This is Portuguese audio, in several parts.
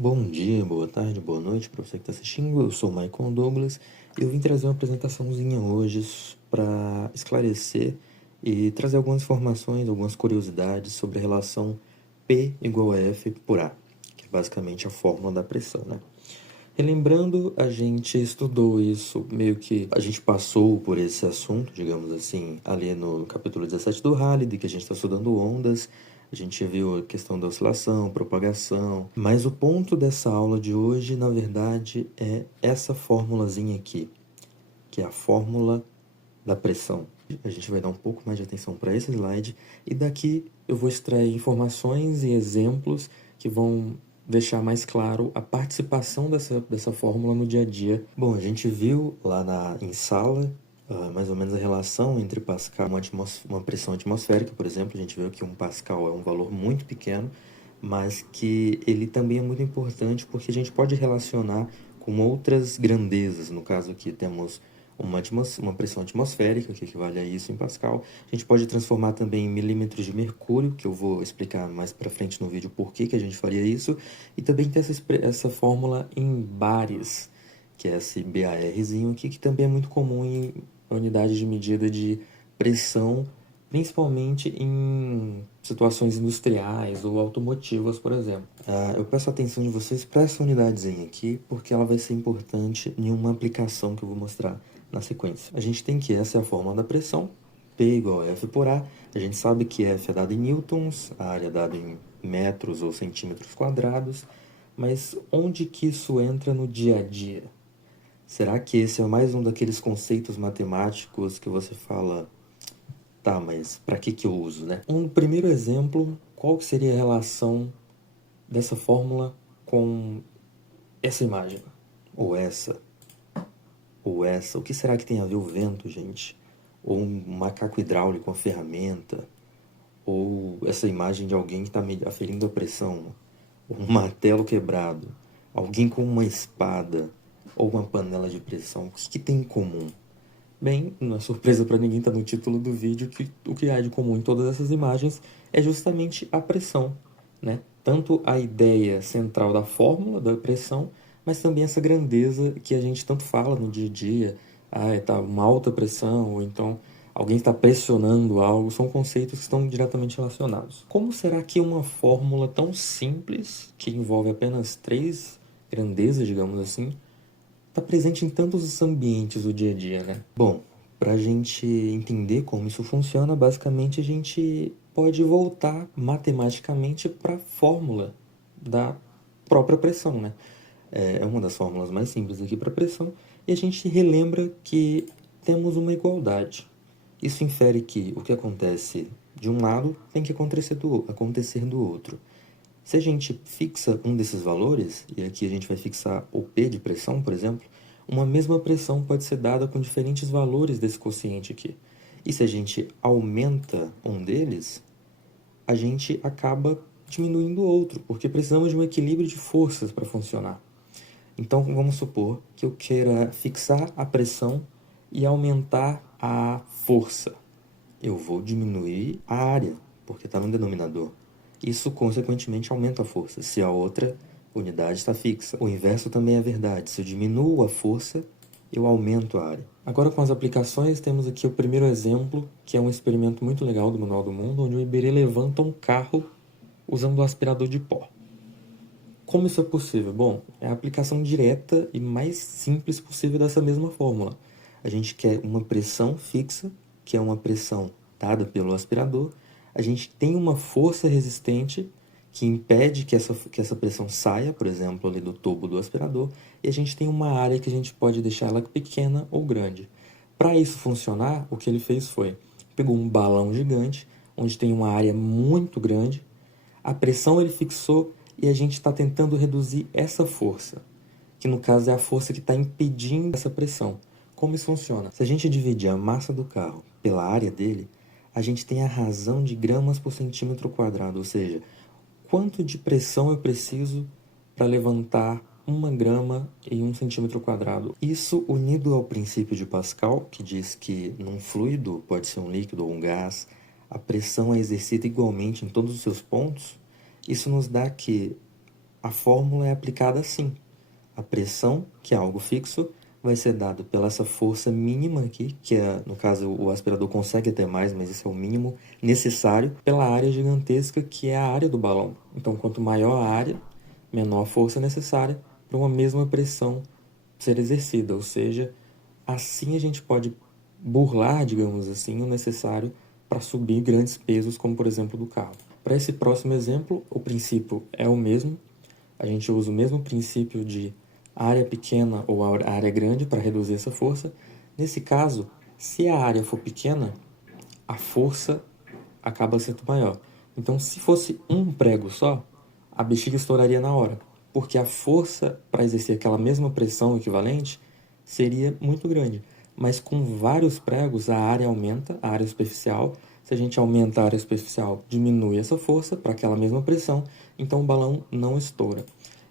Bom dia, boa tarde, boa noite para você que está assistindo. Eu sou o Michael Douglas e eu vim trazer uma apresentaçãozinha hoje para esclarecer e trazer algumas informações, algumas curiosidades sobre a relação P igual a F por A, que é basicamente a fórmula da pressão, né? Relembrando, a gente estudou isso, meio que a gente passou por esse assunto, digamos assim, ali no capítulo 17 do Halley, que a gente está estudando ondas, a gente viu a questão da oscilação, propagação, mas o ponto dessa aula de hoje, na verdade, é essa formulazinha aqui, que é a fórmula da pressão. A gente vai dar um pouco mais de atenção para esse slide e daqui eu vou extrair informações e exemplos que vão deixar mais claro a participação dessa fórmula no dia a dia. Bom, a gente viu lá em sala mais ou menos a relação entre Pascal e uma pressão atmosférica, por exemplo. A gente viu que 1 Pascal é um valor muito pequeno, mas que ele também é muito importante porque a gente pode relacionar com outras grandezas. No caso aqui temos uma pressão atmosférica, que equivale a isso em Pascal. A gente pode transformar também em milímetros de mercúrio, que eu vou explicar mais para frente no vídeo por que a gente faria isso. E também tem essa fórmula em bares, que é esse BARzinho aqui, que também é muito comum em unidades de medida de pressão, principalmente em situações industriais ou automotivas, por exemplo. Eu peço a atenção de vocês para essa unidadezinha aqui, porque ela vai ser importante em uma aplicação que eu vou mostrar na sequência. A gente tem que essa é a fórmula da pressão, P igual a F por A. A gente sabe que F é dado em newtons, a área é dada em metros ou centímetros quadrados, mas onde que isso entra no dia a dia? Será que esse é mais um daqueles conceitos matemáticos que você fala, tá, mas para que eu uso, né? Um primeiro exemplo, qual que seria a relação dessa fórmula com essa imagem? Ou essa? Ou essa? O que será que tem a ver o vento, gente? Ou um macaco hidráulico, uma ferramenta? Ou essa imagem de alguém que está aferindo a pressão? Ou um martelo quebrado? Alguém com uma espada? Ou uma panela de pressão? O que tem em comum? Bem, não é surpresa para ninguém, tá no título do vídeo, que o que há de comum em todas essas imagens é justamente a pressão, né? Tanto a ideia central da fórmula da pressão, mas também essa grandeza que a gente tanto fala no dia a dia. Tá uma alta pressão, ou então alguém está pressionando algo, são conceitos que estão diretamente relacionados. Como será que uma fórmula tão simples, que envolve apenas 3 grandezas, digamos assim, está presente em tantos os ambientes do dia a dia, né? Bom, para a gente entender como isso funciona, basicamente a gente pode voltar matematicamente para a fórmula da própria pressão, né? É uma das fórmulas mais simples aqui para pressão, e a gente relembra que temos uma igualdade. Isso infere que o que acontece de um lado tem que acontecer do outro. Se a gente fixa um desses valores, e aqui a gente vai fixar o P de pressão, por exemplo, uma mesma pressão pode ser dada com diferentes valores desse quociente aqui. E se a gente aumenta um deles, a gente acaba diminuindo o outro, porque precisamos de um equilíbrio de forças para funcionar. Então vamos supor que eu queira fixar a pressão e aumentar a força. Eu vou diminuir a área, porque está no denominador. Isso, consequentemente, aumenta a força, se a outra unidade está fixa. O inverso também é verdade. Se eu diminuo a força, eu aumento a área. Agora, com as aplicações, temos aqui o primeiro exemplo, que é um experimento muito legal do Manual do Mundo, onde o Iberê levanta um carro usando o aspirador de pó. Como isso é possível? Bom, é a aplicação direta e mais simples possível dessa mesma fórmula. A gente quer uma pressão fixa, que é uma pressão dada pelo aspirador. A gente tem uma força resistente que impede que essa pressão saia, por exemplo, ali do tubo do aspirador. E a gente tem uma área que a gente pode deixar ela pequena ou grande. Para isso funcionar, o que ele fez foi, pegou um balão gigante, onde tem uma área muito grande, a pressão ele fixou e a gente está tentando reduzir essa força, que no caso é a força que está impedindo essa pressão. Como isso funciona? Se a gente dividir a massa do carro pela área dele, a gente tem a razão de gramas por centímetro quadrado, ou seja, quanto de pressão eu preciso para levantar 1 grama em 1 centímetro quadrado. Isso unido ao princípio de Pascal, que diz que num fluido, pode ser um líquido ou um gás, a pressão é exercida igualmente em todos os seus pontos. Isso nos dá que a fórmula é aplicada assim. A pressão, que é algo fixo, vai ser dado pela essa força mínima aqui, que é, no caso, o aspirador consegue ter mais, mas esse é o mínimo necessário, pela área gigantesca, que é a área do balão. Então, quanto maior a área, menor a força necessária para uma mesma pressão ser exercida. Ou seja, assim a gente pode burlar, digamos assim, o necessário para subir grandes pesos, como por exemplo do carro. Para esse próximo exemplo, o princípio é o mesmo. A gente usa o mesmo princípio de área pequena ou área grande para reduzir essa força. Nesse caso, se a área for pequena, a força acaba sendo maior. Então, se fosse um prego só, a bexiga estouraria na hora, porque a força para exercer aquela mesma pressão equivalente seria muito grande. Mas com vários pregos, a área aumenta, a área superficial. Se a gente aumenta a área superficial, diminui essa força para aquela mesma pressão, então o balão não estoura.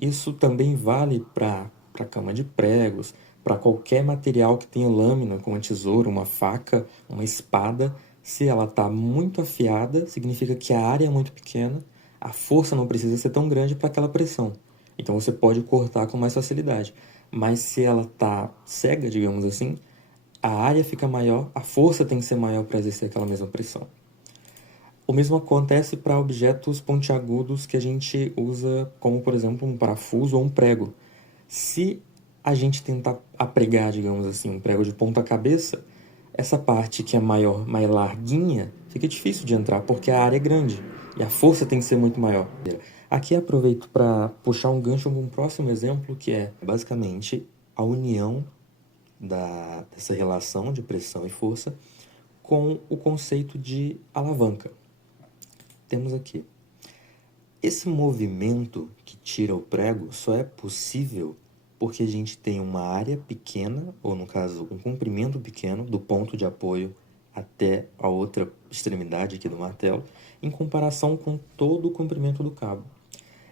Isso também vale para cama de pregos, para qualquer material que tenha lâmina, como uma tesoura, uma faca, uma espada. Se ela está muito afiada, significa que a área é muito pequena, a força não precisa ser tão grande para aquela pressão. Então você pode cortar com mais facilidade. Mas se ela está cega, digamos assim, a área fica maior, a força tem que ser maior para exercer aquela mesma pressão. O mesmo acontece para objetos pontiagudos que a gente usa, como por exemplo um parafuso ou um prego. Se a gente tentar apregar, digamos assim, um prego de ponta cabeça, essa parte que é maior, mais larguinha, fica difícil de entrar porque a área é grande e a força tem que ser muito maior. Aqui aproveito para puxar um gancho com um próximo exemplo, que é basicamente a união dessa relação de pressão e força com o conceito de alavanca. Temos aqui. Esse movimento que tira o prego só é possível porque a gente tem uma área pequena, ou no caso, um comprimento pequeno do ponto de apoio até a outra extremidade aqui do martelo, em comparação com todo o comprimento do cabo.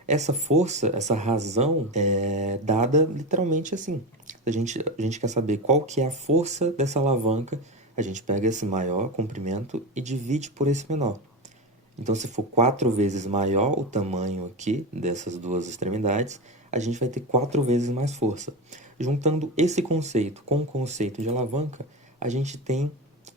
Essa força, essa razão é dada literalmente assim. A gente quer saber qual que é a força dessa alavanca, a gente pega esse maior comprimento e divide por esse menor. Então, se for 4 vezes maior o tamanho aqui dessas duas extremidades, a gente vai ter 4 vezes mais força. Juntando esse conceito com o conceito de alavanca, a gente tem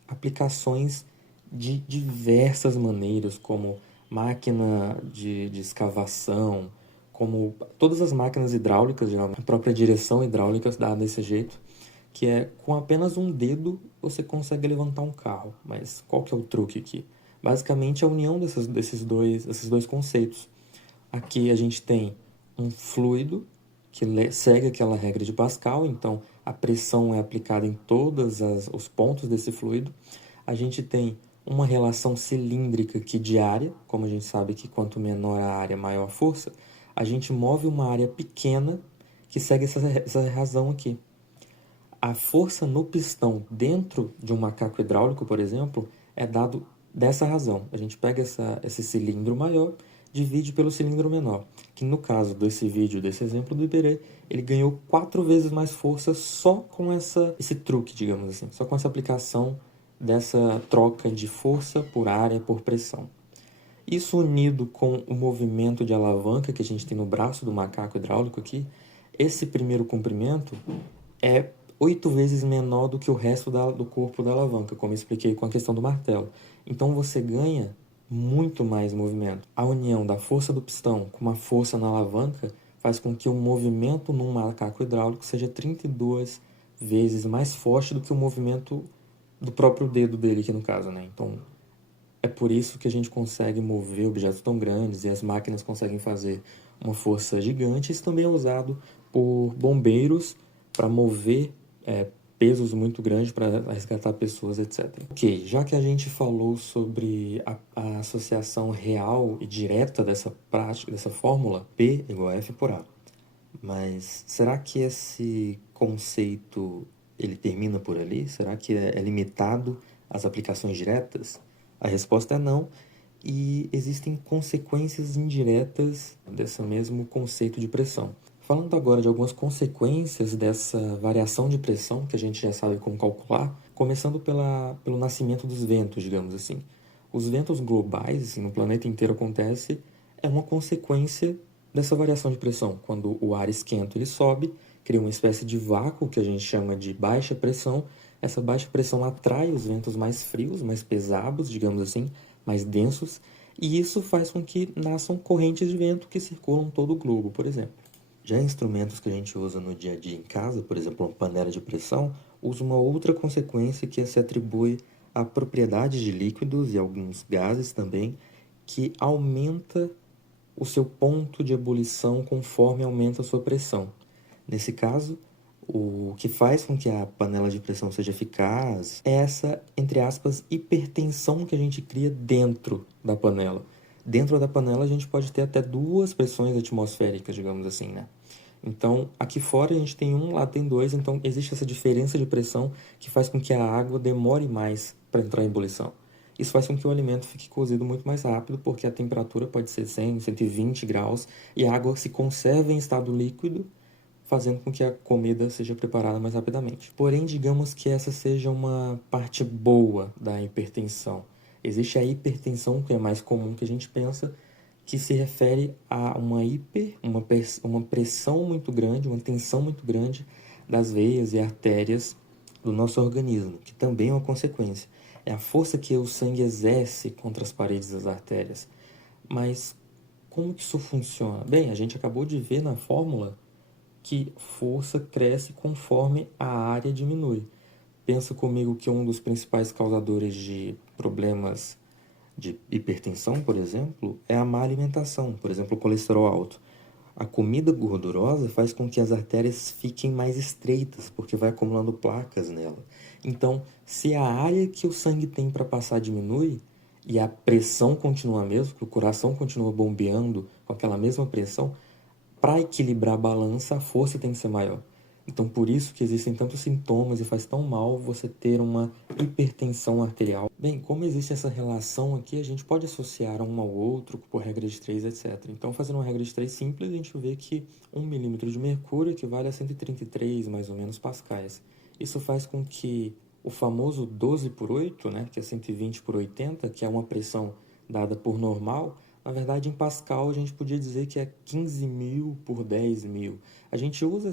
aplicações de diversas maneiras, como máquina de escavação, como todas as máquinas hidráulicas, geralmente, a própria direção hidráulica dá desse jeito, que é com apenas um dedo você consegue levantar um carro. Mas qual que é o truque aqui? Basicamente, a união desses dois conceitos. Aqui a gente tem um fluido que segue aquela regra de Pascal, então a pressão é aplicada em todos os pontos desse fluido. A gente tem uma relação cilíndrica aqui de área, como a gente sabe que quanto menor a área, maior a força. A gente move uma área pequena que segue essa razão aqui. A força no pistão dentro de um macaco hidráulico, por exemplo, é dado dessa razão. A gente pega esse cilindro maior, divide pelo cilindro menor, que no caso desse vídeo, desse exemplo do Iberê, ele ganhou 4 vezes mais força só com esse truque, digamos assim, só com essa aplicação dessa troca de força por área, por pressão. Isso unido com o movimento de alavanca que a gente tem no braço do macaco hidráulico aqui, esse primeiro comprimento é 8 vezes menor do que o resto do corpo da alavanca, como eu expliquei com a questão do martelo. Então você ganha muito mais movimento. A união da força do pistão com uma força na alavanca faz com que o movimento num macaco hidráulico seja 32 vezes mais forte do que o movimento do próprio dedo dele aqui no caso, né? Então é por isso que a gente consegue mover objetos tão grandes e as máquinas conseguem fazer uma força gigante. Isso também é usado por bombeiros para mover pesos muito grandes para resgatar pessoas, etc. Ok, já que a gente falou sobre a associação real e direta dessa prática, dessa fórmula, P igual a F por A, mas será que esse conceito ele termina por ali? Será que é limitado às aplicações diretas? A resposta é não, e existem consequências indiretas desse mesmo conceito de pressão. Falando agora de algumas consequências dessa variação de pressão, que a gente já sabe como calcular, começando pelo nascimento dos ventos, digamos assim. Os ventos globais, assim, no planeta inteiro acontece, é uma consequência dessa variação de pressão. Quando o ar esquenta, ele sobe, cria uma espécie de vácuo que a gente chama de baixa pressão. Essa baixa pressão atrai os ventos mais frios, mais pesados, digamos assim, mais densos, e isso faz com que nasçam correntes de vento que circulam todo o globo, por exemplo. Já instrumentos que a gente usa no dia a dia em casa, por exemplo, uma panela de pressão, usa uma outra consequência que se atribui a propriedades de líquidos e alguns gases também, que aumenta o seu ponto de ebulição conforme aumenta a sua pressão. Nesse caso, o que faz com que a panela de pressão seja eficaz é essa, entre aspas, hipertensão que a gente cria dentro da panela. Dentro da panela a gente pode ter até duas pressões atmosféricas, digamos assim, né? Então, aqui fora a gente tem um, lá tem dois, então existe essa diferença de pressão que faz com que a água demore mais para entrar em ebulição. Isso faz com que o alimento fique cozido muito mais rápido, porque a temperatura pode ser 100, 120 graus e a água se conserva em estado líquido, fazendo com que a comida seja preparada mais rapidamente. Porém, digamos que essa seja uma parte boa da hipertensão. Existe a hipertensão, que é mais comum que a gente pensa, que se refere a uma pressão muito grande, uma tensão muito grande das veias e artérias do nosso organismo, que também é uma consequência. É a força que o sangue exerce contra as paredes das artérias. Mas como que isso funciona? Bem, a gente acabou de ver na fórmula que força cresce conforme a área diminui. Pensa comigo que um dos principais causadores de problemas de hipertensão, por exemplo, é a má alimentação, por exemplo, o colesterol alto. A comida gordurosa faz com que as artérias fiquem mais estreitas, porque vai acumulando placas nela. Então, se a área que o sangue tem para passar diminui e a pressão continua a mesma, que o coração continua bombeando com aquela mesma pressão, para equilibrar a balança, a força tem que ser maior. Então, por isso que existem tantos sintomas e faz tão mal você ter uma hipertensão arterial. Bem, como existe essa relação aqui, a gente pode associar um ao outro por regra de 3, etc. Então, fazendo uma regra de 3 simples, a gente vê que 1 milímetro de mercúrio equivale a 133, mais ou menos, pascais. Isso faz com que o famoso 12 por 8, né, que é 120 por 80, que é uma pressão dada por normal, na verdade, em Pascal, a gente podia dizer que é 15.000 por 10.000. A gente usa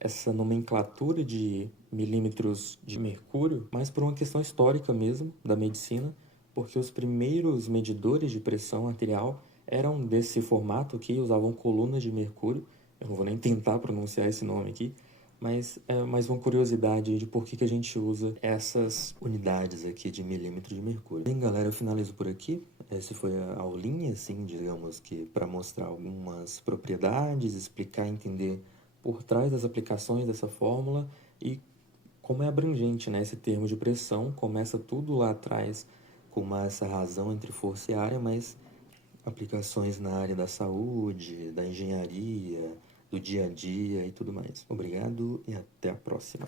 essa nomenclatura de milímetros de mercúrio, mas por uma questão histórica mesmo, da medicina, porque os primeiros medidores de pressão arterial eram desse formato aqui, usavam colunas de mercúrio. Eu não vou nem tentar pronunciar esse nome aqui, mas é mais uma curiosidade de por que a gente usa essas unidades aqui de milímetro de mercúrio. Bem, galera, eu finalizo por aqui. Essa foi a aulinha, assim, digamos que para mostrar algumas propriedades, explicar, entender por trás das aplicações dessa fórmula e como é abrangente, né, esse termo de pressão. Começa tudo lá atrás com essa razão entre força e área, mas aplicações na área da saúde, da engenharia, do dia a dia e tudo mais. Obrigado e até a próxima.